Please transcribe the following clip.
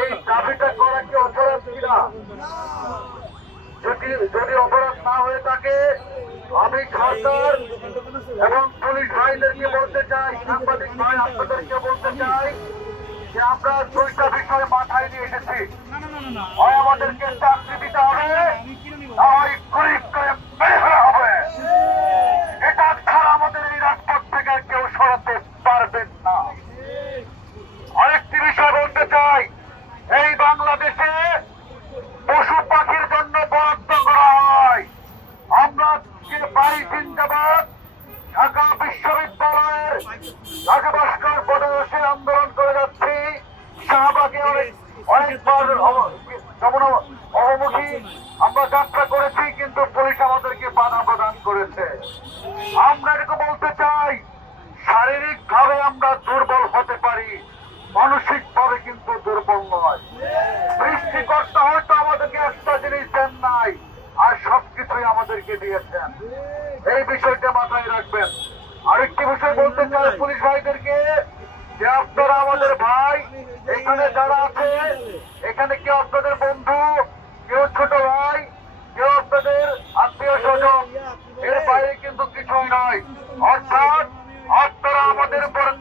এই দাবিটা করা কি অপরাধ কিনা? যদি অপরাধ না হয়ে থাকে, আমি সরকার এবং পুলিশ ভাইদেরকে বলতে চাই, সাংবাদিক ভাই আপনাদেরকে বলতে চাই যে আমরা দুইটা বিষয় মাথায় নিয়ে এসেছি। হয় আমাদেরকে চাকরি দিতে হবে, নয় গরিব করে মেরে ফেলা হবে। এটা ছাড়া আমাদের এই রাজপথ থেকে কেউ সরাতে পারবেন না। আরেকটি বিষয় বলতে চাই, এই বাংলাদেশে পশু পাখির জন্য বরাদ্দ করা হয়। আমরা যে 22 দিন যাবৎ ঢাকা বিশ্ববিদ্যালয়ের রাজভাস্কর প্রদেশে আন্দোলন করে যাচ্ছি। শাহবাগে অনেকবার অবমুখী আমরা যাত্রা করেছি, কিন্তু পুলিশ আমাদেরকে বাধা প্রদান করেছে। আমরা এটাকে বলতে চাই, শারীরিক ভাবে আমরা দুর্বল হতে পারি, মানসিক ভাবে কিন্তু দুর্বল নয়। সৃষ্টিকর্তা হয়তো আমাদেরকে একটা জিনিস দেন নাই, আর সবকিছুই আমাদেরকে দিয়েছেন। এই বিষয়টা মাথায় রাখবেন। আরেকটি বিষয় বলতে চাই পুলিশ ভাইদেরকে, যে আপনারা আমাদের ভাই, এখানে যারা আছে, এখানে কেউ আপনাদের বন্ধু, কেউ ছোট ভাই, কেউ আপনাদের আত্মীয় স্বজন, এর বাইরে কিন্তু কিছুই নয়।